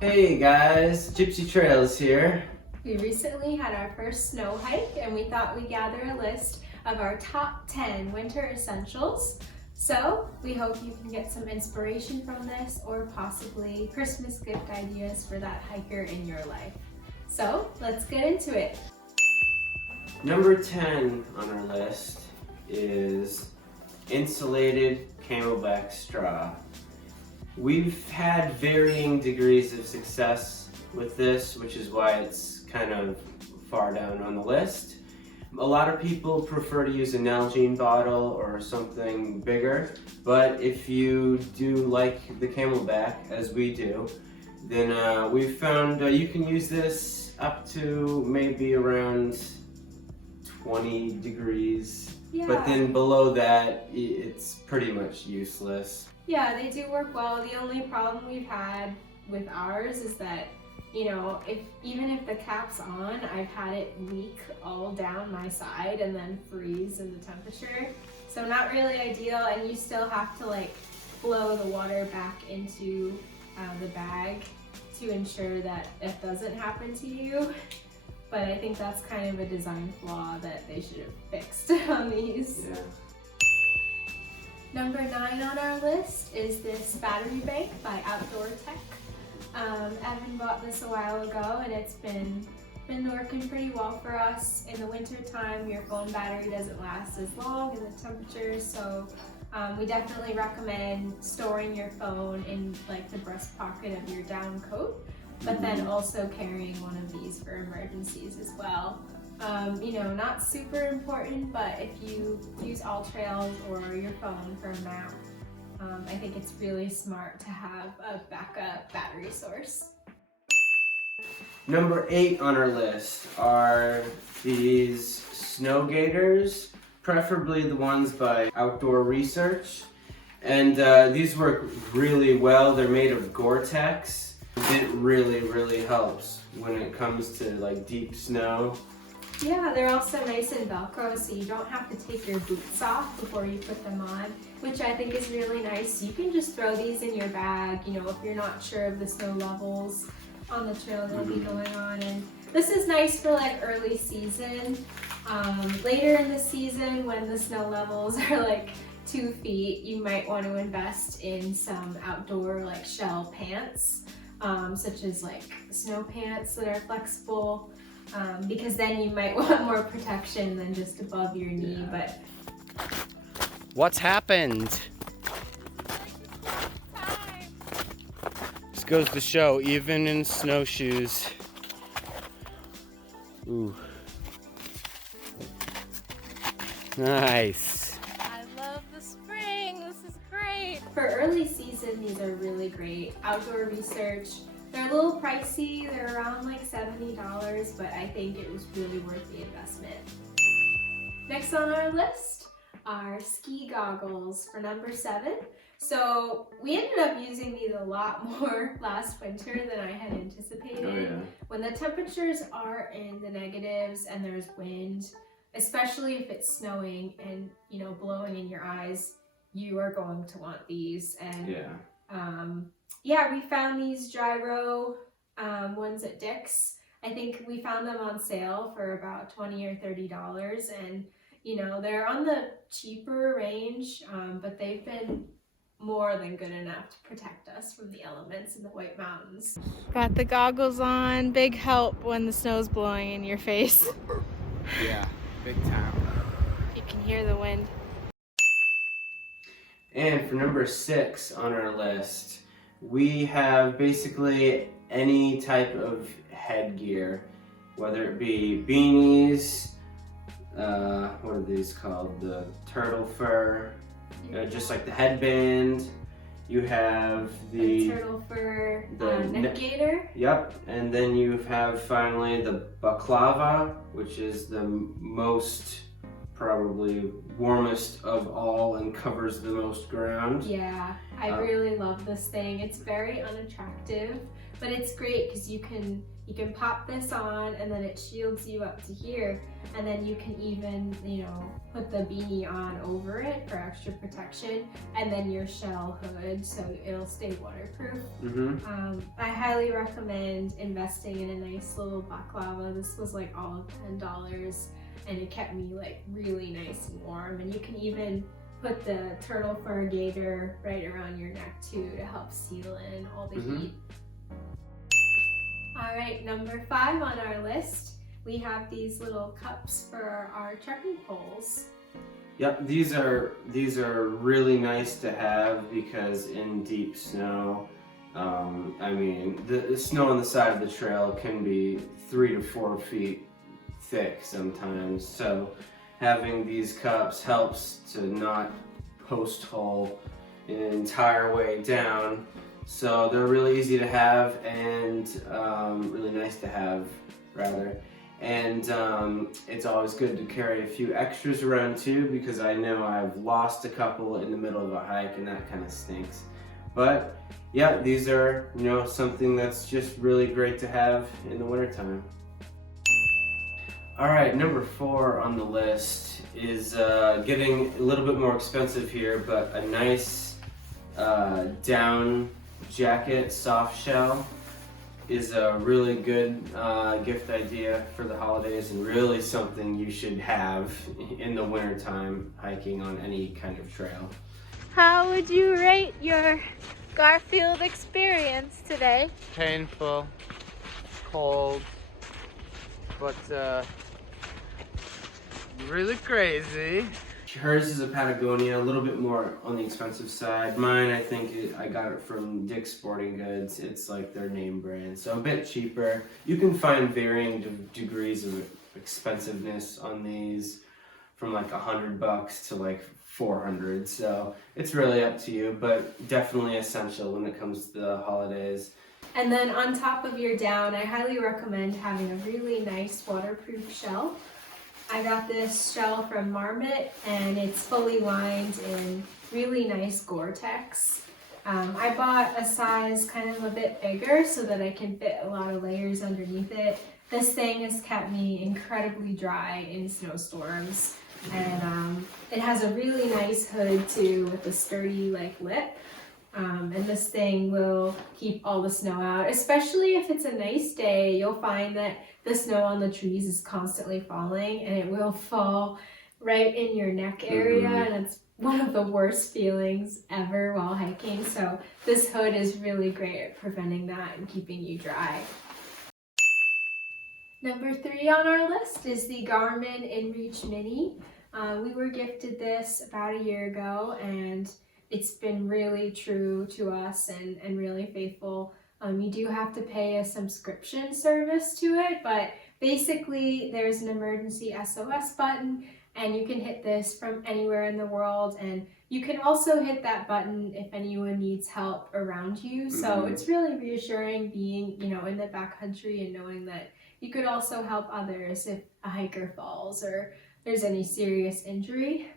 Hey guys, Gypsy Trails here. We recently had our first snow hike and we thought we'd gather a list of our top 10 winter essentials. So we hope you can get some inspiration from this or possibly Christmas gift ideas for that hiker in your life. So let's get into it. Number 10 on our list is insulated Camelbak straw. We've had varying degrees of success with this, which is why it's kind of far down on the list. A lot of people prefer to use a Nalgene bottle or something bigger, but if you do like the Camelbak, as we do, then we've found you can use this up to maybe around 20 degrees, but then below that, it's pretty much useless. Yeah, they do work well. The only problem we've had with ours is that, you know, even if the cap's on, I've had it leak all down my side and then freeze in the temperature. So not really ideal, and you still have to like blow the water back into the bag to ensure that it doesn't happen to you. But I think that's kind of a design flaw that they should have fixed on these. Yeah. Number 9 on our list is this battery bank by GORE-TEX. Evan bought this a while ago and it's been working pretty well for us. In the winter time, your phone battery doesn't last as long in the temperatures, so we definitely recommend storing your phone in like the breast pocket of your down coat, but then also carrying one of these for emergencies as well. You know, not super important, but if you use All Trails or your phone for a map, I think it's really smart to have a backup battery source. Number 8 on our list are these snow gaiters, preferably the ones by Outdoor Research. And these work really well. They're made of GORE-TEX. It really helps when it comes to like deep snow. Yeah, they're also nice and Velcro, so you don't have to take your boots off before you put them on, which I think is really nice. You can just throw these in your bag, you know, if you're not sure of the snow levels on the trail you'll be going on. And this is nice for like early season. Later in the season, when the snow levels are like 2 feet, you might want to invest in some outdoor like shell pants, such as like snow pants that are flexible. Because then you might want more protection than just above your knee, but... What's happened? This goes to show, even in snowshoes. Ooh. Nice. I love the spring, this is great. For early season, these are really great. Outdoor Research. They're a little pricey, they're around like $70, but I think it was really worth the investment. Next on our list are ski goggles for number 7. So we ended up using these a lot more last winter than I had anticipated. Oh, yeah. When the temperatures are in the negatives and there's wind, especially if it's snowing and, you know, blowing in your eyes, you are going to want these. And yeah, we found these Giro ones at Dick's. I think we found them on sale for about $20 or $30, and you know, they're on the cheaper range, but they've been more than good enough to protect us from the elements in the White Mountains. Got the goggles on, big help when the snow's blowing in your face. Yeah, big time. You can hear the wind. And for number 6 on our list, we have basically any type of headgear, whether it be beanies, what are these called? The turtle fur, just like the headband. You have the turtle fur neck gaiter. Yep, and then you have finally the balaclava, which is the most probably warmest of all and covers the most ground. Yeah, I really love this thing. It's very unattractive, but it's great because you can you can pop this on and then it shields you up to here, and then you can even, you know, put the beanie on over it for extra protection, and then your shell hood so it'll stay waterproof. I highly recommend investing in a nice little balaclava. This was like all of $10 and it kept me like really nice and warm, and you can even put the turtle fur gaiter right around your neck too to help seal in all the heat. All right, number 5 on our list, we have these little cups for our trekking poles. Yep, these are really nice to have because in deep snow, I mean, the snow on the side of the trail can be 3 to 4 feet thick sometimes. So having these cups helps to not post hole an entire way down. So they're really easy to have and really nice to have, rather. And it's always good to carry a few extras around too, because I know I've lost a couple in the middle of a hike and that kind of stinks. But yeah, these are, you know, something that's just really great to have in the wintertime. All right, number 4 on the list is getting a little bit more expensive here, but a nice down jacket, soft shell, is a really good gift idea for the holidays, and really something you should have in the wintertime hiking on any kind of trail. How would you rate your Garfield experience today? Painful, cold, but really crazy. Hers is a Patagonia, a little bit more on the expensive side. Mine, I think I got it from Dick's Sporting Goods. It's like their name brand, so a bit cheaper. You can find varying degrees of expensiveness on these, from like $100 to like 400. So it's really up to you, but definitely essential when it comes to the holidays. And then on top of your down, I highly recommend having a really nice waterproof shell. I got this shell from Marmot and it's fully lined in really nice GORE-TEX. I bought a size kind of a bit bigger so that I can fit a lot of layers underneath it. This thing has kept me incredibly dry in snowstorms, and it has a really nice hood too with a sturdy like lip. And this thing will keep all the snow out, especially if it's a nice day. You'll find that the snow on the trees is constantly falling, and it will fall right in your neck area, and it's one of the worst feelings ever while hiking. So this hood is really great at preventing that and keeping you dry. Number 3 on our list is the Garmin InReach Mini. We were gifted this about a year ago, and it's been really true to us and really faithful. You do have to pay a subscription service to it, but basically there's an emergency SOS button, and you can hit this from anywhere in the world, and you can also hit that button if anyone needs help around you. So it's really reassuring being, you know, in the backcountry and knowing that you could also help others if a hiker falls or there's any serious injury.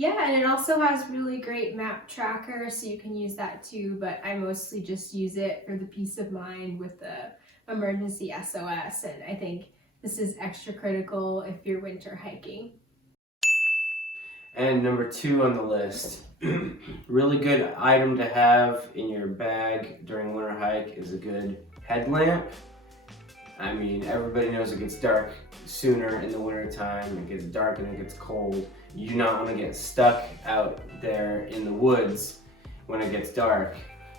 Yeah, and it also has really great map tracker, so you can use that too, but I mostly just use it for the peace of mind with the emergency SOS, and I think this is extra critical if you're winter hiking. And number 2 on the list, really good item to have in your bag during a winter hike is a good headlamp. I mean, everybody knows it gets dark sooner in the winter time. It gets dark and it gets cold. You do not want to get stuck out there in the woods when it gets dark.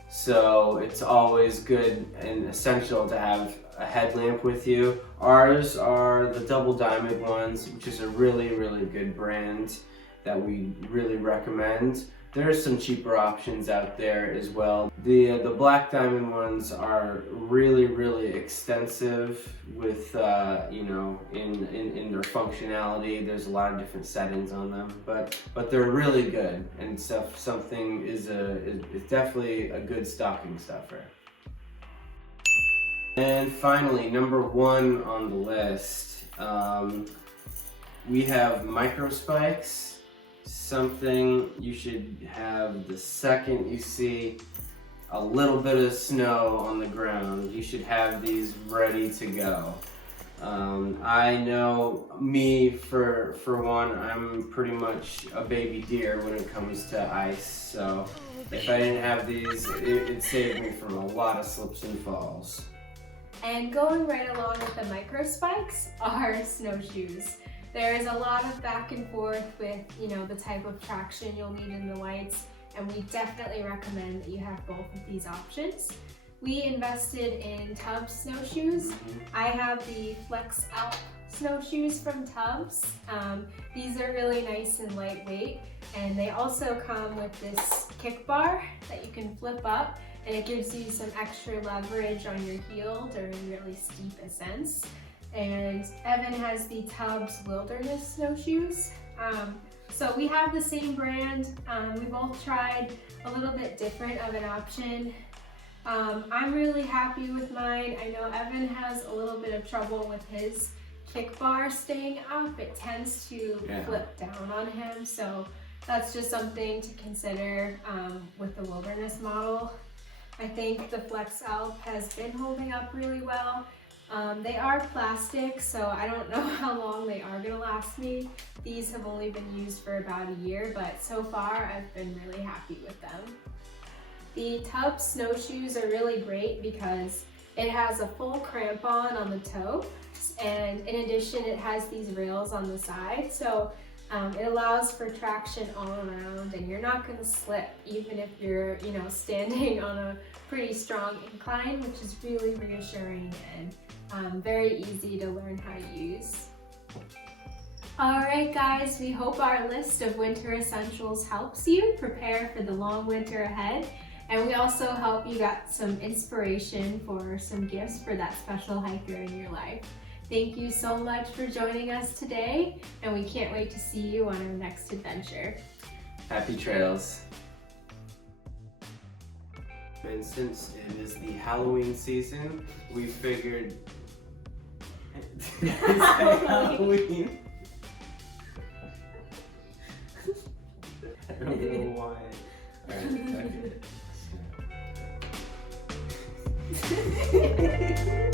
So it's always good and essential to have a headlamp with you. Ours are the double diamond ones, which is a really, really good brand that we really recommend. There's some cheaper options out there as well. The black diamond ones are really, really extensive with you know, in their functionality. There's a lot of different settings on them, but they're really good, and something is definitely a good stocking stuffer. And finally, number 1 on the list, we have Microspikes. Something you should have the second you see a little bit of snow on the ground, you should have these ready to go. I know me, for one, I'm pretty much a baby deer when it comes to ice, so if I didn't have these, it'd save me from a lot of slips and falls. And going right along with the Microspikes are snowshoes. There is a lot of back and forth with, the type of traction you'll need in the whites, and we definitely recommend that you have both of these options. We invested in Tubbs snowshoes. I have the Flex Alp snowshoes from Tubbs. These are really nice and lightweight, and they also come with this kick bar that you can flip up, and it gives you some extra leverage on your heel during really steep ascents. And Evan has the Tubbs Wilderness snowshoes. So we have the same brand. We both tried a little bit different of an option. I'm really happy with mine. I know Evan has a little bit of trouble with his kick bar staying up. It tends to flip down on him, so that's just something to consider with the Wilderness model. I think the Flex Alp has been holding up really well. They are plastic, so I don't know how long they are gonna last me. These have only been used for about a year, but so far I've been really happy with them. The Tubbs snowshoes are really great because it has a full crampon on the toe, and in addition it has these rails on the side, so it allows for traction all around, and you're not going to slip even if you're standing on a pretty strong incline, which is really reassuring and very easy to learn how to use. Alright guys, we hope our list of winter essentials helps you prepare for the long winter ahead. And we also hope you got some inspiration for some gifts for that special hiker in your life. Thank you so much for joining us today, and we can't wait to see you on our next adventure. Happy trails. And since it is the Halloween season, we figured... Halloween. I don't know why. Alright, okay.